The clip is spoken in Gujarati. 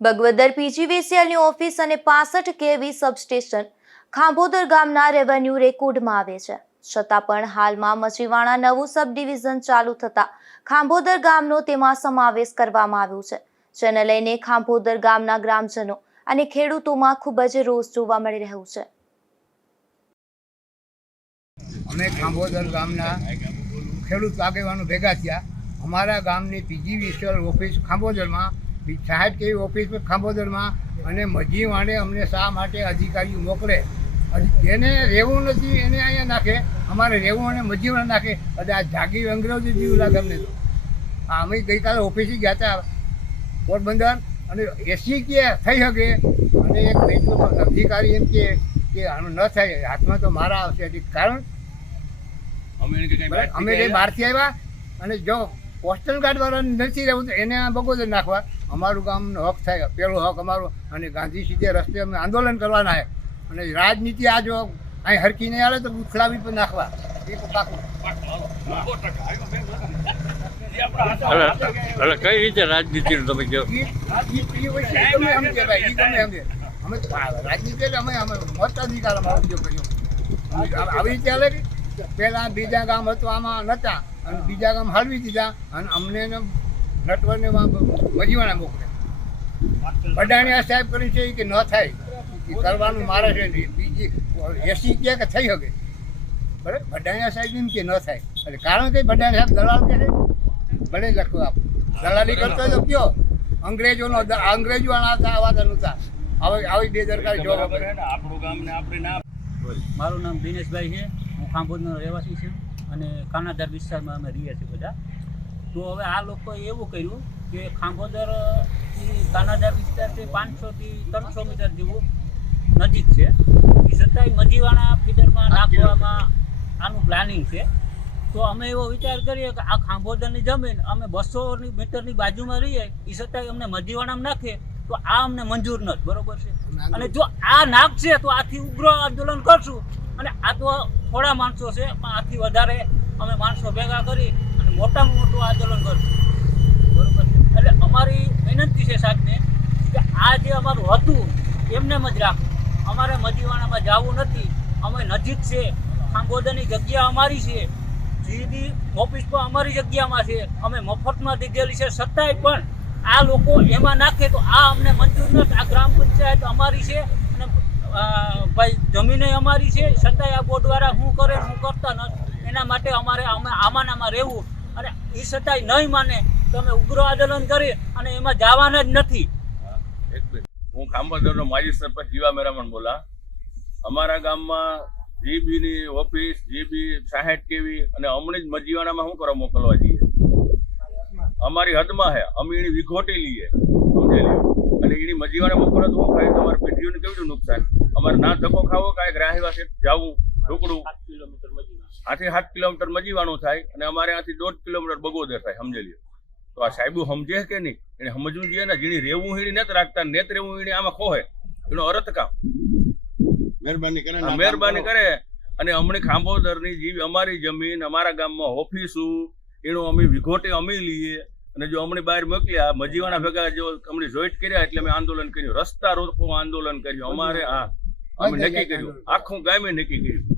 બગવદર પીજીવીસીએલની ઓફિસ અને પાસઠ કેવી સબસ્ટેશન ખાંભોદર ગામના રેવન્યુ રેકોર્ડમાં આવે છે. છતાં પણ હાલમાં મચીવાણા નવું સબ ડિવિઝન ચાલુ થતાં ખાંભોદર ગામનો તેમાં સમાવેશ કરવામાં આવ્યો છે. જેને લઈને ખાંભોદર ગામના ગ્રામજનો અને ખેડૂતોમાં ખૂબ જ રોષ જોવા મળી રહ્યો છે. અમે ખાંભોદર ગામના ખેડૂત આગેવાનો ભેગા થયા. અમારા ગામની પીજી વિસ્ટલ ઓફિસ ખાંભોદરમાં સાહેબ કેવી ઓફિસમાં ખાંભોદરમાં અને મજી વાણે અમને શા માટે અધિકારીઓ મોકલે? જેને રહેવું નથી એને અહીંયા નાખે અમારે રહેવું અને મજી વાળા નાખે. એટલે આ જાગીર અંગ્રેજી જેવું લાગે અમને તો. અમે ગઈકાલે ઓફિસે ગયા હતા પોરબંદર અને એસી કે થઈ શકે. અને એક બેંકનો અધિકારી એમ કે કે આનું ન થાય હાથમાં તો મારા આવશે. કારણ અમે કઈ બહારથી આવ્યા અને જો પોસ્ટલ ગાર્ડ વાળા નથી રહેવું તો એને બગોદર નાખવા. અમારું ગામનો હક થાય. પેલો હક અમારો અને ગાંધી સીધે રસ્તે અમે આંદોલન કરવાના છે. અને રાજનીતિ આ જો અહીં હરકી નહીં આવે તો ઉથલાવી પણ નાખવા. એ પાકું. કઈ રીતે રાજનીતિ તમે કહો? સમજે ભાઈ, સમજે. અમે રાજનીતિ એટલે અમે અમે મતાધિકાર અમારો ઉપયોગ કર્યો. આવી રીતે હાલે પહેલાં બીજા ગામ હતું આમાં નતા. અને બીજા ગામ હાલવી દીધા અને અમને નટવરને મજીવાના મોકલ્યા. વડાણીયા સાહેબ કરી છે કે ન થાય એ કરવાનું મારે છે નહીં. બીજી એસી કે કે થઈ શકે. બરાબર? બડાણિયા સાહેબ એમ કે ન થાય. એટલે કારણ કે બડાણિયા સાહેબ દલાલ કે છે ભલે લખો આપ. દલાલી કરતો તો કયો. અંગ્રેજોનો અંગ્રેજો આવા નહોતા. આવી આવી બેદરકારી ને આપણું ગામ ને આપણે ના મારું નામ દિનેશભાઈ છે. હું ખાંભોદનો રહેવાસી છું. અને કાનાધાર વિસ્તારમાં અમે રહીએ છીએ બધા. તો હવે આ લોકોએ એવું કર્યું કે ખાંભોદર કાનાધાર વિસ્તારથી પાંચસોથી ત્રણસો મીટર જેવું નજીક છે. એ છતાંય મજીવાણા ફીડરમાં નાખવામાં આનું પ્લાનિંગ છે. તો અમે એવો વિચાર કરીએ કે આ ખાંભોદરની જમીન અમે બસોની મીટરની બાજુમાં રહીએ એ છતાંય અમને મજીવાણામાં નાખે તો આ અમને મંજૂર નથી. બરોબર છે? અને જો આ નાખશે તો આથી ઉગ્ર આંદોલન કરશું. અને આ તો થોડા માણસો છે, પણ આથી વધારે અમે માણસો ભેગા કરી અને મોટામાં મોટું આંદોલન કરશું બરોબર? એટલે અમારી વિનંતી છે સાહેબને કે આ જે અમારું હતું, એમને જ રાખવું અમારે મજીવાણામાં જવું નથી. અમે નજીક છે. ખાંગોદરની જગ્યા અમારી છે. જીડી ઓફિસ પણ અમારી જગ્યામાં છે. અમે મફતમાં દીધેલી છે છતાંય પણ આ લોકો એમાં નાખે તો આ અમને મંજૂર નથી. આ ગ્રામ પંચાયત અમારી છે અને ભાઈ જમીન અમારી છે, છતાંય આ બોર્ડ વાળા શું કરે, શું કરતા નથી એના માટે અમારે અમે આમાં આમાં રહેવું. અને એ છતાંય નહીં માને તો અમે ઉગ્ર આંદોલન કરી અને એમાં જવાના જ નથી. હું ખાંભાદરનો માજી સરપંચ જીવા મેરામણ બોલા. અમારા ગામમાં જીબીની ઓફિસ, જીબી સાહેઠ કેવી અને હમણાં જ મજીવાણામાં શું કરવા મોકલવા જઈએ? અમારી હદમાં હે, અમીણી વિઘોટી લઈએ સમજેલી અને એની મજીવાણા બપોરે તો શું થાય તમારે પેઢીઓને કેવું નુકસાન? અમારે ના ધક્કો ખાવો કાંઈક રાહીવાસે જવું ઢોકડું કિલોમીટર મજીવા આથી સાત કિલોમીટર મજીવાનું થાય અને અમારે આથી દોઢ કિલોમીટર બગોદર થાય સમજેલી તો આ સાહેબુ સમજે કે નહીં? એને સમજવું જોઈએ ને જીણી રેવું હીણી નથી રાખતા નેત રહેવું હીણી આમાં ખોહે. એનો અર્થ કામ મહેરબાની કરે મહેરબાની કરે. અને હમણાં ખાંભોદરની જેવી અમારી જમીન અમારા ગામમાં ઓફિસું એનું અમે વિઘોટે અમે લઈએ. અને જો અમને બહાર મોકલ્યા મજીવાના ભેગા જો અમને જોઈન્ટ કર્યા એટલે અમે આંદોલન કર્યું. રસ્તા રોકો આંદોલન કર્યું. અમારે હા અમે નક્કી કર્યું. આખું ગામે નક્કી કર્યું.